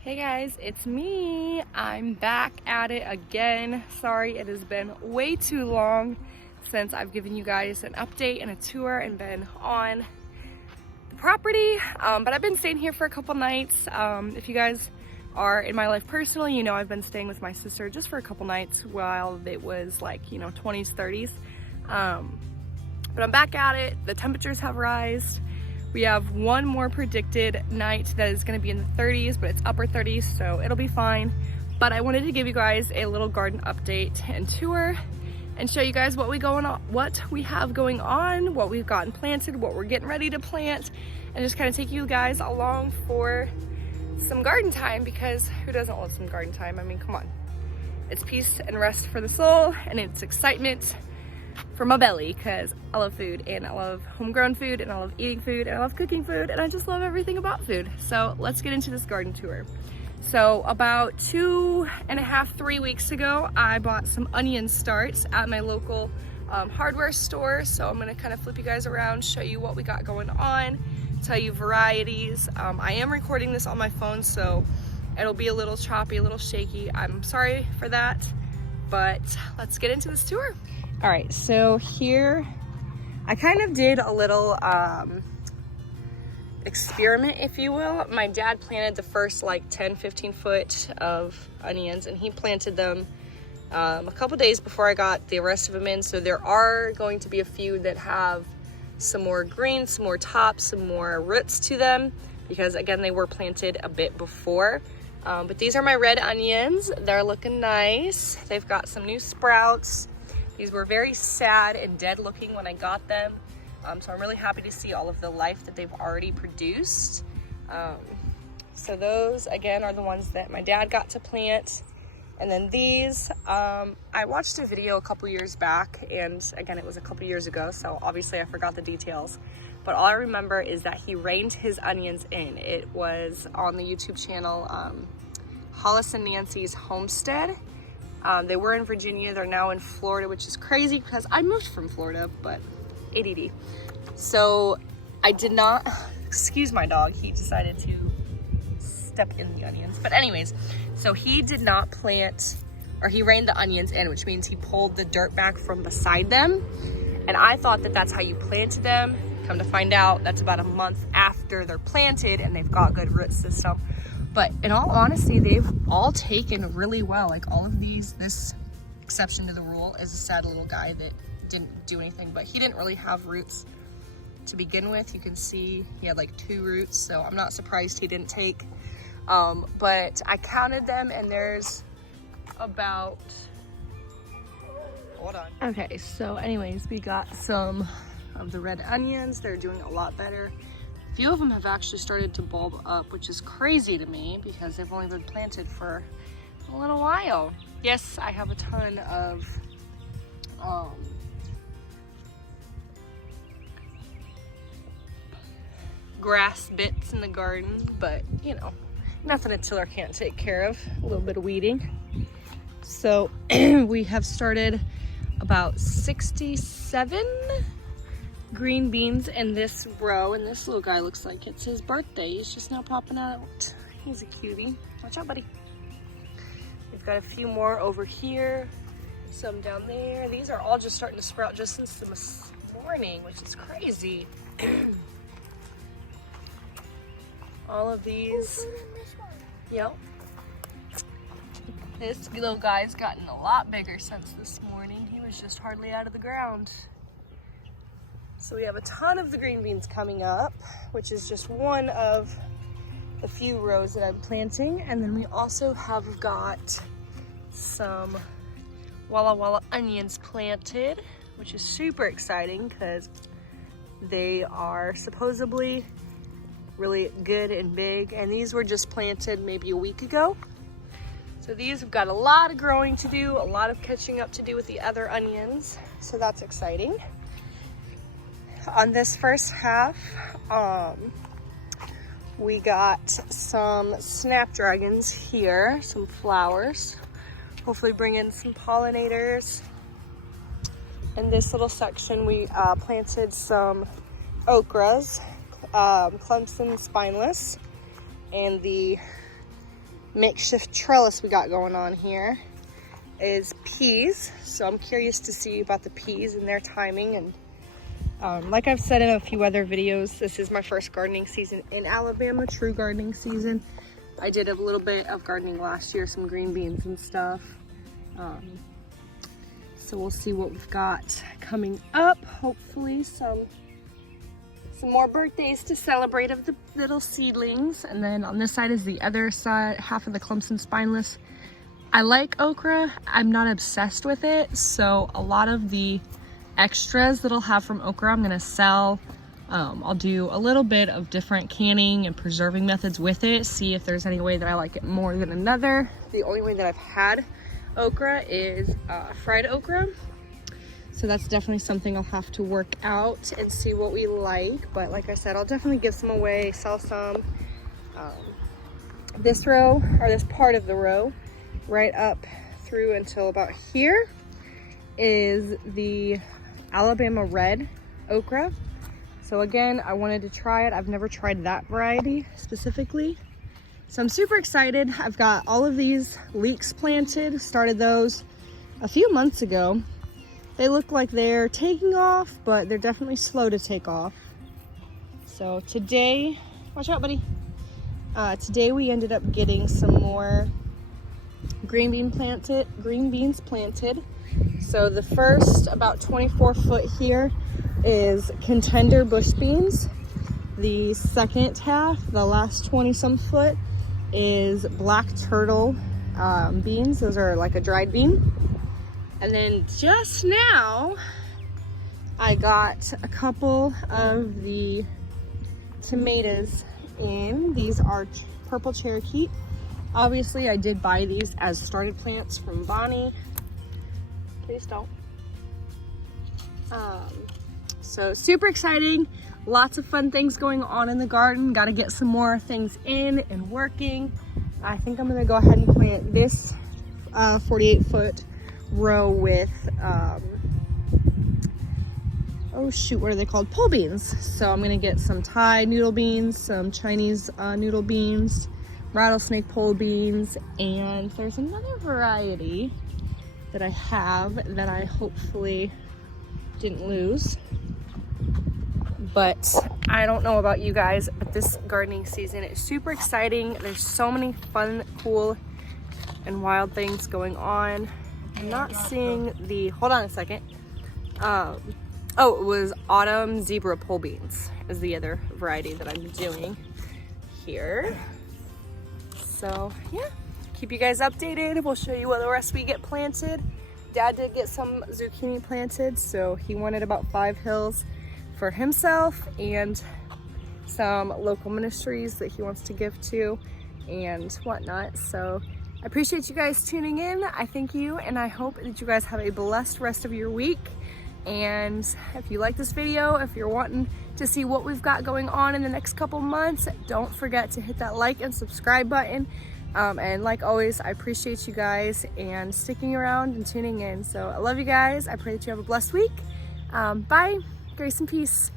Hey guys, it's me. I'm back at it again. Sorry, it has been way too long since I've given you guys an update and a tour and been on the property, but I've been staying here for a couple nights. If you guys are in my life personally, you know I've been staying with my sister just for a couple nights while it was like, 20s, 30s. But I'm back at it. The temperatures have risen. We have one more predicted night that is going to be in the 30s, but it's upper 30s, so it'll be fine. But I wanted to give you guys a little garden update and tour and show you guys what we have going on, what we've gotten planted, what we're getting ready to plant, and just kind of take you guys along for some garden time, because who doesn't love some garden time? I mean, come on. It's peace and rest for the soul, and it's excitement for my belly, because I love food, and I love homegrown food, and I love eating food, and I love cooking food, and I just love everything about food. So let's get into this garden tour. So about 2.5, 3 weeks ago, I bought some onion starts at my local hardware store. So I'm gonna kind of flip you guys around, show you what we got going on, tell you varieties. I am recording this on my phone, so it'll be a little choppy, a little shaky. I'm sorry for that, but let's get into this tour. All right, so here I kind of did a little experiment, if you will. My dad planted the first like 10-15 foot of onions, and he planted them a couple days before I got the rest of them in. So there are going to be a few that have some more green, some more tops, some more roots to them, because again, they were planted a bit before. But these are my red onions. They're looking nice. They've got some new sprouts. These were very sad and dead looking when I got them. So I'm really happy to see all of the life that they've already produced. So those, again, are the ones that my dad got to plant. And then these, I watched a video a couple years back, and again, it was a couple years ago, so obviously I forgot the details. But all I remember is that he reined his onions in. It was on the YouTube channel, Hollis and Nancy's Homestead. They were in Virginia, they're now in Florida, which is crazy because I moved from Florida, but ADD. So I did not, excuse my dog, he decided to step in the onions. But anyways, so he did not plant, or he reined the onions in, which means he pulled the dirt back from beside them. And I thought that that's how you planted them. Come to find out, that's about a month after they're planted and they've got good root system. But in all honesty, they've all taken really well. Like all of these, this exception to the rule is a sad little guy that didn't do anything, but he didn't really have roots to begin with. You can see he had like 2 roots, so I'm not surprised he didn't take. But I counted them, and there's about, hold on. Okay, so anyways, we got some of the red onions. They're doing a lot better. A few of them have actually started to bulb up, which is crazy to me because they've only been planted for a little while. Yes, I have a ton of grass bits in the garden, but nothing a tiller can't take care of. A little bit of weeding. So we have started about 67 green beans in this row, and this little guy looks like it's his birthday. He's just now popping out. He's a cutie. Watch out, buddy. We've got a few more over here, some down there. These are all just starting to sprout just since the morning, which is crazy. All of these. Yep. This little guy's gotten a lot bigger since this morning. He was just hardly out of the ground. So we have a ton of the green beans coming up, which is just one of the few rows that I'm planting. And then we also have got some Walla Walla onions planted, which is super exciting because they are supposedly really good and big. And these were just planted maybe a week ago. So these have got a lot of growing to do, a lot of catching up to do with the other onions. So that's exciting. On this first half, we got some snapdragons here, some flowers. Hopefully bring in some pollinators. In this little section, we planted some okras, Clemson spineless, and the makeshift trellis we got going on here is peas. So I'm curious to see about the peas and their timing. And like I've said in a few other videos, this is my first gardening season in Alabama, true gardening season. I did a little bit of gardening last year, some green beans and stuff. So we'll see what we've got coming up. Hopefully some more birthdays to celebrate of the little seedlings. And then on this side is the other side, half of the Clemson spineless. I like okra. I'm not obsessed with it. So a lot of the extras that I'll have from okra, I'm gonna sell. I'll do a little bit of different canning and preserving methods with it. See if there's any way that I like it more than another. The only way that I've had okra is fried okra. So that's definitely something I'll have to work out and see what we like. But like I said, I'll definitely give some away, sell some. This row, or this part of the row, right up through until about here, is the Alabama red okra. So again, I wanted to try it. I've never tried that variety specifically. So I'm super excited. I've got all of these leeks planted, started those a few months ago. They look like they're taking off, but they're definitely slow to take off. So today, watch out, buddy. Today we ended up getting some more green beans planted. So the first about 24 foot here is contender bush beans. The second half, the last 20 some foot, is black turtle beans. Those are like a dried bean. And then just now I got a couple of the tomatoes in. These are purple Cherokee. Obviously I did buy these as started plants from Bonnie. Please don't. So super exciting. Lots of fun things going on in the garden. Got to get some more things in and working. I think I'm gonna go ahead and plant this 48 foot row with, oh shoot, what are they called? Pole beans. So I'm gonna get some Thai noodle beans, some Chinese noodle beans, rattlesnake pole beans, and there's another variety that I have that I hopefully didn't lose. But I don't know about you guys, but this gardening season is super exciting. There's so many fun, cool, and wild things going on. I'm not seeing the, hold on a second. Oh, it was autumn zebra pole beans is the other variety that I'm doing here. So yeah, keep you guys updated. We'll show you what the rest we get planted. Dad did get some zucchini planted, so he wanted about 5 hills for himself and some local ministries that he wants to give to and whatnot. So I appreciate you guys tuning in. I thank you, and I hope that you guys have a blessed rest of your week. And if you like this video, if you're wanting to see what we've got going on in the next couple months, don't forget to hit that like and subscribe button. And like always, I appreciate you guys and sticking around and tuning in. So I love you guys. I pray that you have a blessed week. Bye. Grace and peace.